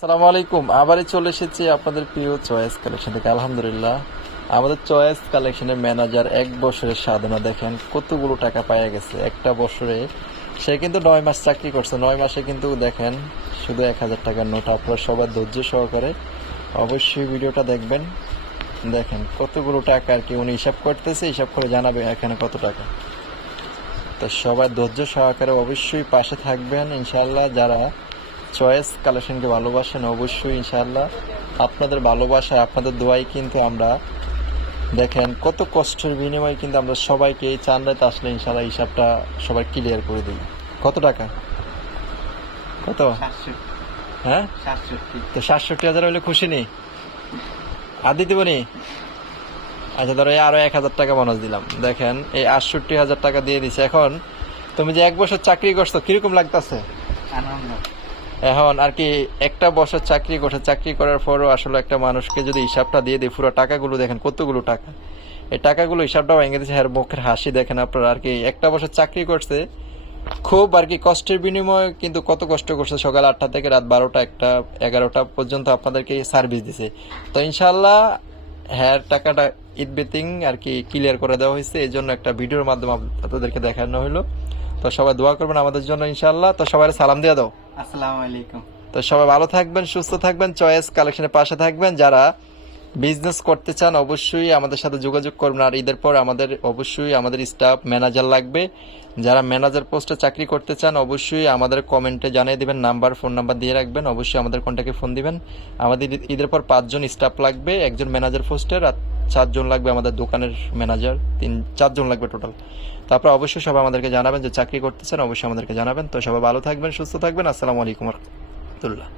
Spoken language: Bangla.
আসসালামু আলাইকুম। আবারই চলে এসেছি আপনাদের প্রিয় চয়েস কালেকশন থেকে। আলহামদুলিল্লাহ, আমাদের চয়েস কালেকশনের ম্যানেজার 1 বছরের সাধনা দেখেন কতগুলো টাকা পাইয়া গেছে একটা বছরে। সে কিন্তু 9 মাস চাকরি করছে, 9 মাসে কিন্তু দেখেন শুধু 1000 টাকার নোট। আপনারা সবার ধৈর্য সহকারে অবশ্যই ভিডিওটা দেখবেন। দেখেন কতগুলো টাকা আর কি উনি হিসাব করতেছে, হিসাব করে জানাবে এখানে কত টাকা। তো সবাই ধৈর্য সহকারে অবশ্যই পাশে থাকবেন ইনশাআল্লাহ। যারা চয়েস কালেকশনকে ভালোবাসেন অবশ্যই ইনশাআল্লাহ আপনাদের ভালোবাসা, আপনাদের দোয়াই কিন্তু আমরা দেখেন কত কষ্টের বিনিময়ে কিন্তু আমরা সবাইকে এই চান্দাতে আসলে ইনশাআল্লাহ হিসাবটা সবাই ক্লিয়ার করে দিই। কত টাকা? কত? 67 হ্যাঁ, 67 তো 67,000 হলে খুশি নেই? আর দিতে পারি? আচ্ছা ধরো এই আরো 1000 টাকা বোনাস দিলাম। দেখেন এই 68,000 টাকা দিয়ে দিছে। এখন তুমি যে 1 বছর চাকরি করছো কিরকম লাগতেছে? আনন্দ। এখন আর কি একটা বছর চাকরি করছে, চাকরি করার পরও আসলে একটা মানুষকে যদি হিসাবটা দিয়ে দিই, পুরো টাকাগুলো দেখেন কতগুলো টাকা। এই টাকাগুলো হিসাবটা ভেঙে দিচ্ছে, হ্যাঁ মুখের হাসি দেখেন আপনারা। আর কি একটা বছর চাকরি করছে, খুব আর কি কষ্টের বিনিময়ে কিন্তু কত কষ্ট করছে। সকাল 8টা থেকে রাত 12টা, 1টা, 11টা পর্যন্ত আপনাদেরকে সার্ভিস দিছে। তো ইনশাল্লাহ হ্যাঁ টাকাটা ঈদ বেতিং আর কি ক্লিয়ার করে দেওয়া হয়েছে, এই জন্য একটা ভিডিওর মাধ্যমে আপনাদেরকে দেখানো হলো। তো সবাই দোয়া করবেন আমাদের জন্য ইনশাল্লাহ। তো সবাই সালাম দিয়ে দাও। আসসালামু আলাইকুম। তো সবাই ভালো থাকবেন, সুস্থ থাকবেন, চয়েস কালেকশনের পাশে থাকবেন। যারা বিজনেস করতে চান অবশ্যই আমাদের সাথে যোগাযোগ করবেন। আর ঈদের পর আমাদের অবশ্যই আমাদের স্টাফ ম্যানেজার লাগবে। যারা ম্যানেজার পোস্টে চাকরি করতে চান অবশ্যই আমাদের কমেন্টে জানিয়ে দিবেন, নাম্বার ফোন নাম্বার দিয়ে রাখবেন। অবশ্যই আমাদের কন্ট্যাক্টে ফোন দিবেন। আমাদের ঈদের পর 5 জন স্টাফ লাগবে, একজন ম্যানেজার পোস্টের, আর 4 জন লাগবে আমাদের দোকানের ম্যানেজার, 4 জন লাগবে টোটাল। তারপর অবশ্যই সবাই আমাদেরকে জানাবেন যে চাকরি করতে চান, অবশ্যই আমাদেরকে জানাবেন। তো সবাই ভালো থাকবেন, সুস্থ থাকবেন। আসসালামু আলাইকুম রহমতুল্লাহ।